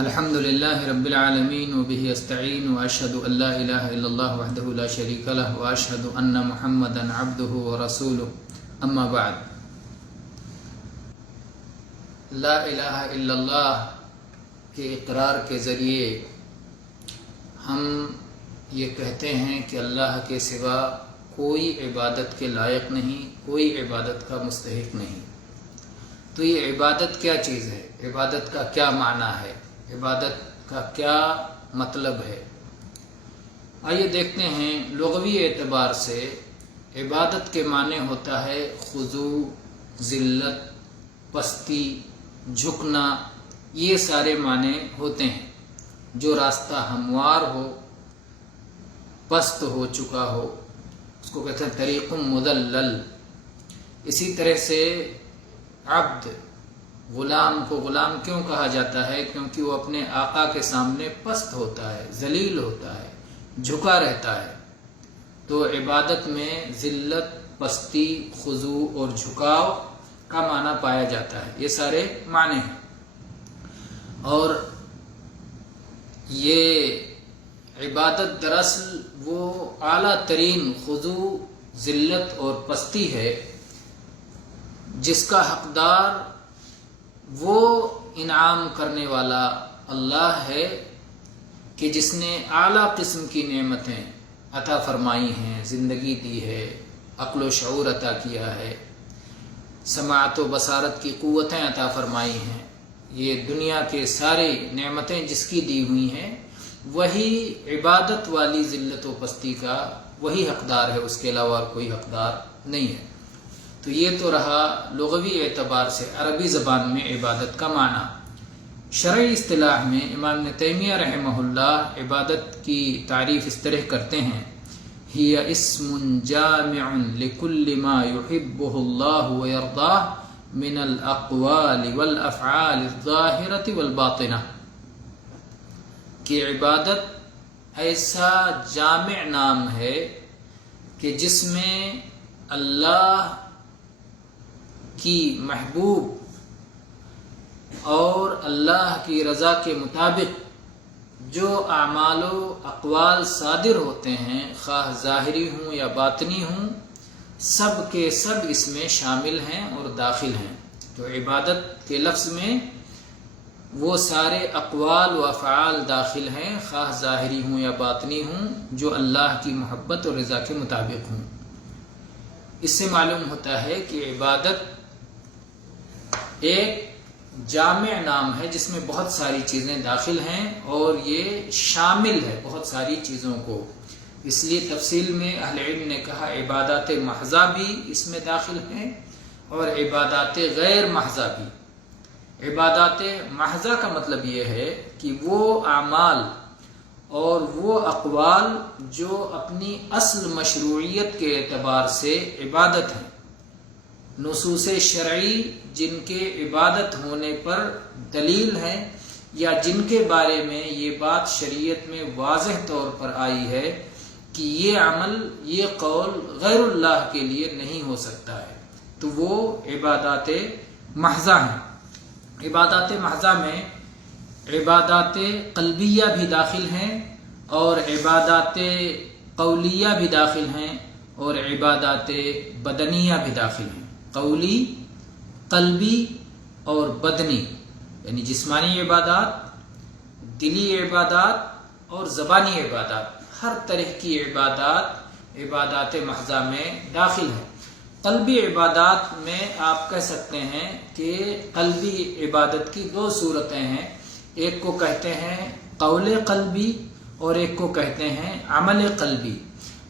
الحمد لله رب العالمين وبه استعين واشهد ان لا اله الا الله وحده لا شريك له واشهد ان محمدا عبده ورسوله اما بعد لا الہ الا اللہ کے اقرار کے ذریعے ہم یہ کہتے ہیں کہ اللہ کے سوا کوئی عبادت کے لائق نہیں، کوئی عبادت کا مستحق نہیں۔ تو یہ عبادت کیا چیز ہے؟ عبادت کا کیا معنی ہے؟ عبادت کا کیا مطلب ہے؟ آئیے دیکھتے ہیں۔ لغوی اعتبار سے عبادت کے معنی ہوتا ہے خضوع، ذلت، پستی، جھکنا، یہ سارے معنی ہوتے ہیں۔ جو راستہ ہموار ہو، پست ہو چکا ہو، اس کو کہتے ہیں طریق مذلل۔ اسی طرح سے عبد، غلام کو غلام کیوں کہا جاتا ہے؟ کیونکہ وہ اپنے آقا کے سامنے پست ہوتا ہے، ذلیل ہوتا ہے، جھکا رہتا ہے۔ تو عبادت میں ذلت، پستی، خضوع اور جھکاؤ کا معنی پایا جاتا ہے۔ یہ سارے معنی ہیں، اور یہ عبادت دراصل وہ اعلیٰ ترین خضوع، ذلت اور پستی ہے جس کا حقدار وہ انعام کرنے والا اللہ ہے کہ جس نے اعلیٰ قسم کی نعمتیں عطا فرمائی ہیں، زندگی دی ہے، عقل و شعور عطا کیا ہے، سماعت و بصارت کی قوتیں عطا فرمائی ہیں۔ یہ دنیا کے سارے نعمتیں جس کی دی ہوئی ہیں، وہی عبادت والی ذلت و پستی کا وہی حقدار ہے، اس کے علاوہ اور کوئی حقدار نہیں ہے۔ تو یہ تو رہا لغوی اعتبار سے عربی زبان میں عبادت کا معنی۔ شرعی اصطلاح میں امام ابن تیمیہ رحمہ اللہ عبادت کی تعریف اس طرح کرتے ہیں: ہی اسم جامع لکل ما یحبہ اللہ ویرضاہ من الاقوال والافعال الظاہرۃ والباطنہ، کہ عبادت ایسا جامع نام ہے کہ جس میں اللہ کی محبوب اور اللہ کی رضا کے مطابق جو اعمال و اقوال صادر ہوتے ہیں، خواہ ظاہری ہوں یا باطنی ہوں، سب کے سب اس میں شامل ہیں اور داخل ہیں۔ تو عبادت کے لفظ میں وہ سارے اقوال و افعال داخل ہیں، خواہ ظاہری ہوں یا باطنی ہوں، جو اللہ کی محبت اور رضا کے مطابق ہوں۔ اس سے معلوم ہوتا ہے کہ عبادت ایک جامع نام ہے جس میں بہت ساری چیزیں داخل ہیں، اور یہ شامل ہے بہت ساری چیزوں کو۔ اس لیے تفصیل میں اہل علم نے کہا عبادات محضہ بھی اس میں داخل ہیں اور عبادات غیر محضہ بھی۔ عبادات محضہ کا مطلب یہ ہے کہ وہ اعمال اور وہ اقوال جو اپنی اصل مشروعیت کے اعتبار سے عبادت ہیں، نصوص شرعی جن کے عبادت ہونے پر دلیل ہے، یا جن کے بارے میں یہ بات شریعت میں واضح طور پر آئی ہے کہ یہ عمل، یہ قول غیر اللہ کے لیے نہیں ہو سکتا ہے، تو وہ عبادات محضہ ہیں۔ عبادات محضہ میں عبادات قلبیہ بھی داخل ہیں، اور عبادات قولیہ بھی داخل ہیں، اور عبادات بدنیہ بھی داخل ہیں۔ قولی، قلبی اور بدنی، یعنی جسمانی عبادات، دلی عبادات اور زبانی عبادات، ہر طرح کی عبادات عبادات محضہ میں داخل ہیں۔ قلبی عبادات میں آپ کہہ سکتے ہیں کہ قلبی عبادت کی دو صورتیں ہیں، ایک کو کہتے ہیں قول قلبی اور ایک کو کہتے ہیں عمل قلبی۔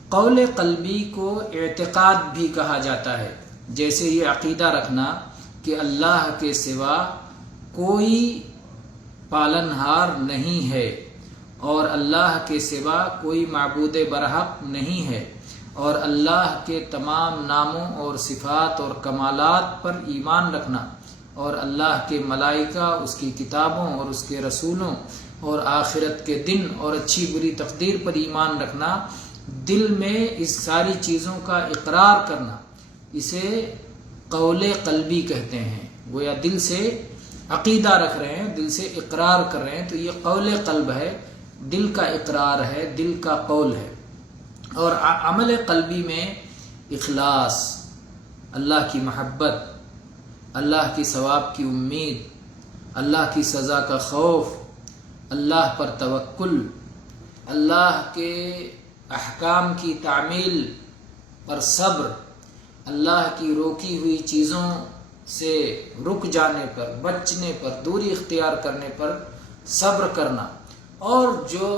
قول قلبی کو اعتقاد بھی کہا جاتا ہے، جیسے یہ عقیدہ رکھنا کہ اللہ کے سوا کوئی پالنہار نہیں ہے، اور اللہ کے سوا کوئی معبود برحق نہیں ہے، اور اللہ کے تمام ناموں اور صفات اور کمالات پر ایمان رکھنا، اور اللہ کے ملائکہ، اس کی کتابوں اور اس کے رسولوں اور آخرت کے دن اور اچھی بری تقدیر پر ایمان رکھنا، دل میں اس ساری چیزوں کا اقرار کرنا، اسے قول قلبی کہتے ہیں۔ گویا دل سے عقیدہ رکھ رہے ہیں، دل سے اقرار کر رہے ہیں، تو یہ قول قلب ہے، دل کا اقرار ہے، دل کا قول ہے۔ اور عمل قلبی میں اخلاص، اللہ کی محبت، اللہ کی ثواب کی امید، اللہ کی سزا کا خوف، اللہ پر توکل، اللہ کے احکام کی تعمیل پر صبر، اللہ کی روکی ہوئی چیزوں سے رک جانے پر، بچنے پر، دوری اختیار کرنے پر صبر کرنا، اور جو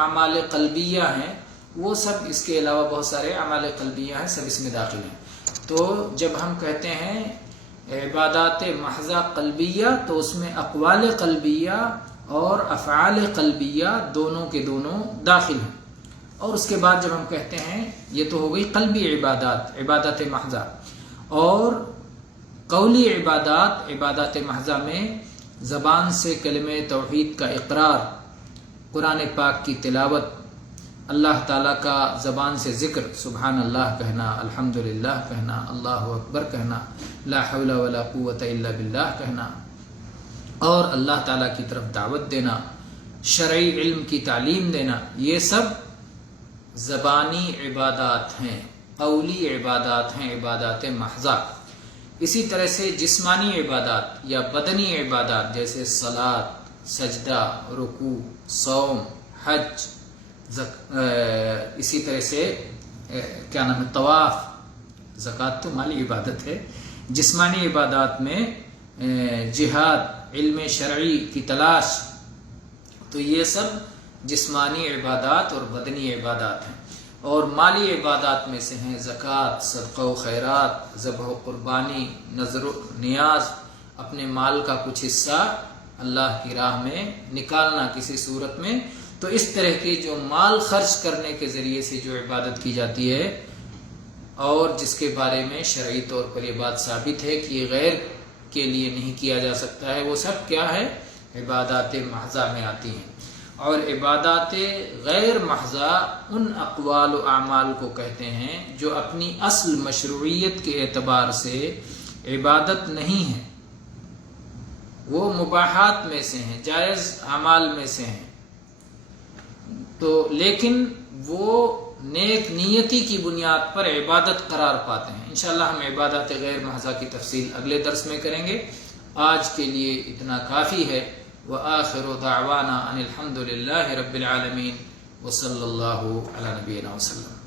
اعمال قلبیہ ہیں وہ سب، اس کے علاوہ بہت سارے اعمال قلبیہ ہیں، سب اس میں داخل ہیں۔ تو جب ہم کہتے ہیں عبادات محضہ قلبیہ تو اس میں اقوال قلبیہ اور افعال قلبیہ دونوں کے دونوں داخل ہیں۔ اور اس کے بعد جب ہم کہتے ہیں، یہ تو ہو گئی قلبی عبادات، عبادت محضہ، اور قولی عبادات، عبادات محضہ میں زبان سے کلمہ توحید کا اقرار، قرآن پاک کی تلاوت، اللہ تعالیٰ کا زبان سے ذکر، سبحان اللہ کہنا، الحمدللہ کہنا، اللہ اکبر کہنا، لا حول ولا قوت الا باللہ کہنا، اور اللہ تعالیٰ کی طرف دعوت دینا، شرعی علم کی تعلیم دینا، یہ سب زبانی عبادات ہیں، قولی عبادات ہیں، عبادات محضہ۔ اسی طرح سے جسمانی عبادات یا بدنی عبادات جیسے صلاۃ، سجدہ، رکوع، صوم، حج، اسی طرح سے کیا نام ہے، طواف، زکوٰۃ تو مالی عبادت ہے۔ جسمانی عبادات میں جہاد، علم شرعی کی تلاش، تو یہ سب جسمانی عبادات اور بدنی عبادات ہیں۔ اور مالی عبادات میں سے ہیں زکوٰۃ، صدقہ و خیرات، ذبح و قربانی، نذر و نیاز، اپنے مال کا کچھ حصہ اللہ کی راہ میں نکالنا کسی صورت میں۔ تو اس طرح کے جو مال خرچ کرنے کے ذریعے سے جو عبادت کی جاتی ہے، اور جس کے بارے میں شرعی طور پر یہ بات ثابت ہے کہ یہ غیر کے لیے نہیں کیا جا سکتا ہے، وہ سب کیا ہے، عبادات محضہ میں آتی ہیں۔ اور عبادات غیر محضہ ان اقوال و اعمال کو کہتے ہیں جو اپنی اصل مشروعیت کے اعتبار سے عبادت نہیں ہیں، وہ مباحات میں سے ہیں، جائز اعمال میں سے ہیں، تو لیکن وہ نیک نیتی کی بنیاد پر عبادت قرار پاتے ہیں۔ انشاءاللہ ہم عبادات غیر محضہ کی تفصیل اگلے درس میں کریں گے۔ آج کے لیے اتنا کافی ہے۔ وآخر دعوانا ان الحمد للہ رب العالمین وصلی اللہ علی نبینا وسلم۔